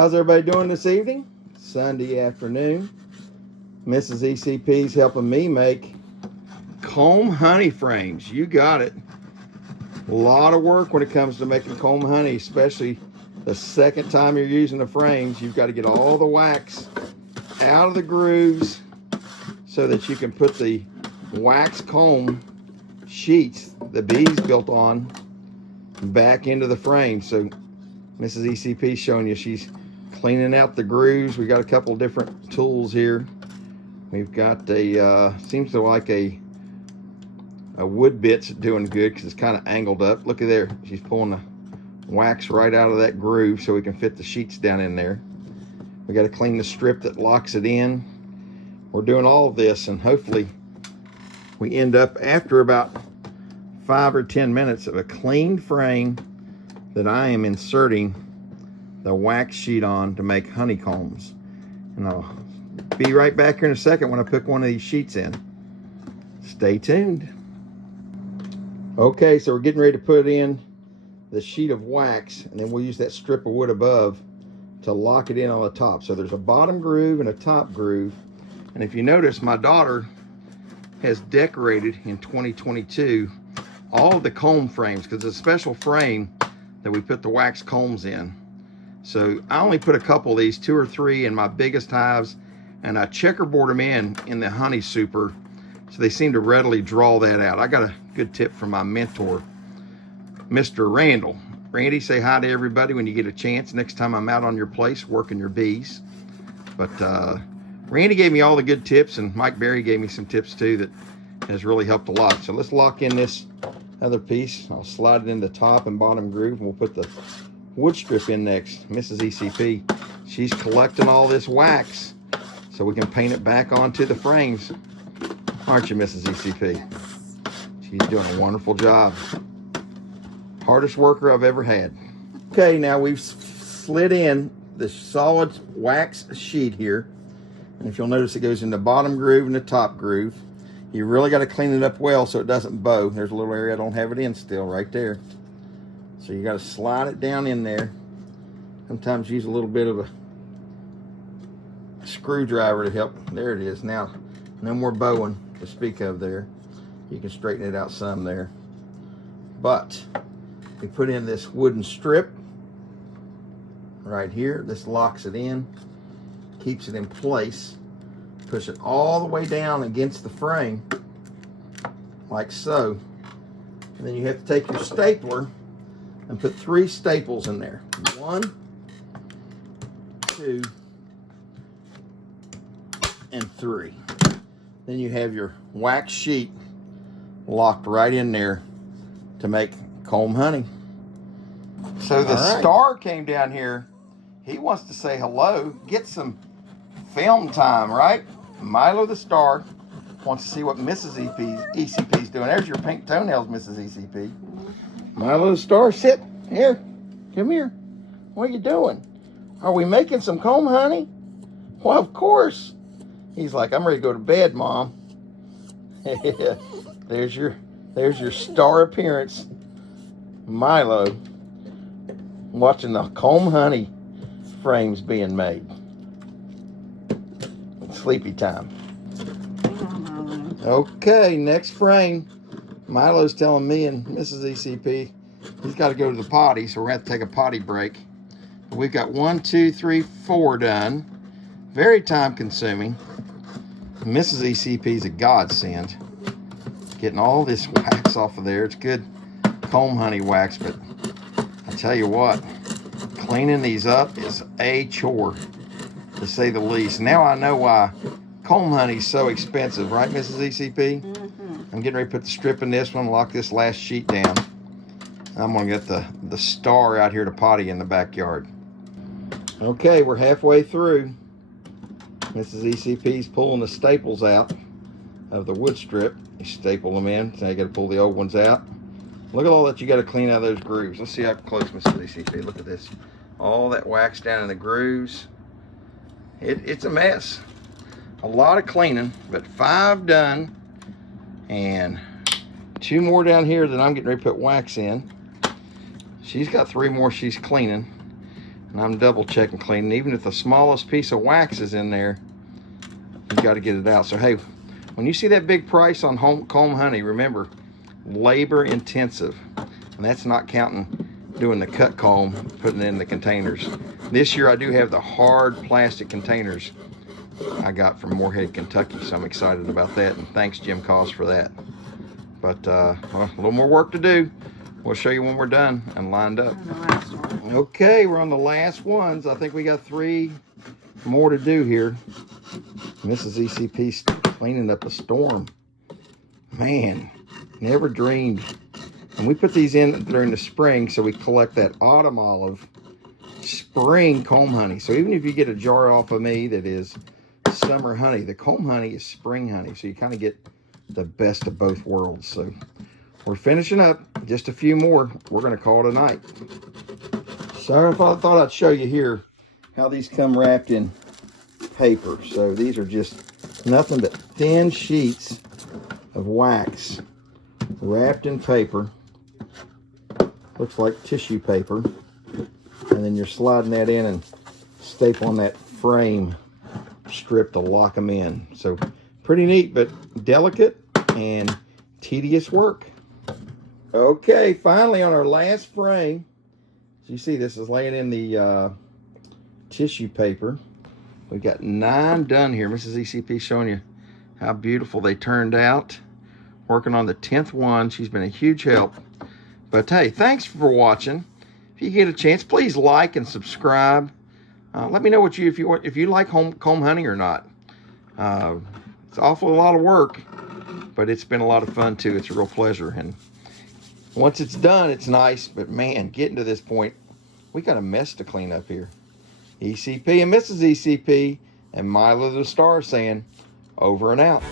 How's everybody doing this evening? Sunday afternoon. Mrs. ECP's helping me make comb honey frames. You got it. A lot of work when it comes to making comb honey, especially the second time you're using the frames. You've got to get all the wax out of the grooves so that you can put the wax comb sheets the bees built on back into the frame. So Mrs. ECP showing you she's cleaning out the grooves. We got a couple different tools here. We've got a seems to like a wood bit's doing good because it's kind of angled up. Look at there, she's pulling the wax right out of that groove so we can fit the sheets down in there. We got to clean the strip that locks it in. We're doing all of this, and hopefully we end up after about 5 or 10 minutes of a clean frame that I am inserting the wax sheet on to make honeycombs. And I'll be right back here in a second when I put one of these sheets in. Stay tuned. Okay, so we're getting ready to put in the sheet of wax, and then we'll use that strip of wood above to lock it in on the top. So there's a bottom groove and a top groove. And if you notice, my daughter has decorated in 2022 all of the comb frames because it's a special frame that we put the wax combs in. So I only put a couple of these, 2 or 3 in my biggest hives, and I checkerboard them in the honey super, so they seem to readily draw that out. I got a good tip from my mentor, Mr. Randall. Randy, say hi to everybody when you get a chance next time I'm out on your place working your bees. But Randy gave me all the good tips, and Mike Berry gave me some tips too that has really helped a lot. So let's lock in this other piece. I'll slide it in the top and bottom groove, and we'll put the wood strip in next. Mrs. ECP, she's collecting all this wax so we can paint it back onto the frames. Aren't you, Mrs. ECP? She's doing a wonderful job. Hardest worker I've ever had. Okay, now we've slid in the solid wax sheet here. And if you'll notice, it goes in the bottom groove and the top groove. You really got to clean it up well so it doesn't bow. There's a little area I don't have it in still right there. So you got to slide it down in there. Sometimes use a little bit of a screwdriver to help. There it is. Now, no more bowing to speak of there. You can straighten it out some there. But we put in this wooden strip right here. This locks it in, keeps it in place. Push it all the way down against the frame, like so. And then you have to take your stapler and put 3 staples in there. 1, 2, and 3. Then you have your wax sheet locked right in there to make comb honey. So the star came down here. He wants to say hello, get some film time, right? Milo the star wants to see what Mrs. ECP's doing. There's your pink toenails, Mrs. ECP. Milo the star, sit here. Come here. What are you doing? Are we making some comb honey? Well, of course. He's like, I'm ready to go to bed, Mom. There's your star appearance. Milo watching the comb honey frames being made. Sleepy time. Okay, next frame. Milo's telling me and Mrs. ECP he's got to go to the potty, so we're going to have to take a potty break. We've got 1, 2, 3, 4 done. Very time consuming. Mrs. ECP's a godsend. Getting all this wax off of there. It's good comb honey wax, but I tell you what, cleaning these up is a chore, to say the least. Now I know why comb honey is so expensive, right, Mrs. ECP? Mm-hmm. I'm getting ready to put the strip in this one, lock this last sheet down. I'm gonna get the star out here to potty in the backyard. Okay, we're halfway through. Mrs. ECP's pulling the staples out of the wood strip. You staple them in, so you gotta pull the old ones out. Look at all that you gotta clean out of those grooves. Let's see how close, Mrs. ECP. Look at this. All that wax down in the grooves. It's a mess. A lot of cleaning, but 5 done. And 2 more down here that I'm getting ready to put wax in. She's got 3 more she's cleaning. And I'm double checking cleaning. Even if the smallest piece of wax is in there, you got to get it out. So hey, when you see that big price on comb honey, remember, labor intensive. And that's not counting doing the cut comb, putting it in the containers. This year I do have the hard plastic containers I got from Moorhead, Kentucky, so I'm excited about that, and thanks Jim Cos for that. But well, a little more work to do. We'll show you when we're done and lined up. Okay, we're on the last ones. I think we got 3 more to do here. Mrs. ECP's cleaning up a storm. Man, never dreamed. And we put these in during the spring, so we collect that autumn olive spring comb honey. So even if you get a jar off of me that is summer honey, the comb honey is spring honey. So you kind of get the best of both worlds. So we're finishing up. Just a few more. We're going to call it a night. So I thought I'd show you here how these come wrapped in paper. So these are just nothing but thin sheets of wax wrapped in paper. Looks like tissue paper. And then you're sliding that in and stapling that frame strip to lock them in. So pretty neat, but delicate and tedious work. Okay, finally on our last frame. So you see this is laying in the tissue paper. We've got 9 done here. Mrs. ECP showing you how beautiful they turned out. Working on the 10th one. She's been a huge help. But hey, thanks for watching. If you get a chance, please like and subscribe. Let me know if you like comb honey or not. It's an awful lot of work, but it's been a lot of fun too. It's a real pleasure. And once it's done, it's nice. But man, getting to this point, we got a mess to clean up here. ECP and Mrs. ECP and Milo the Star saying over and out.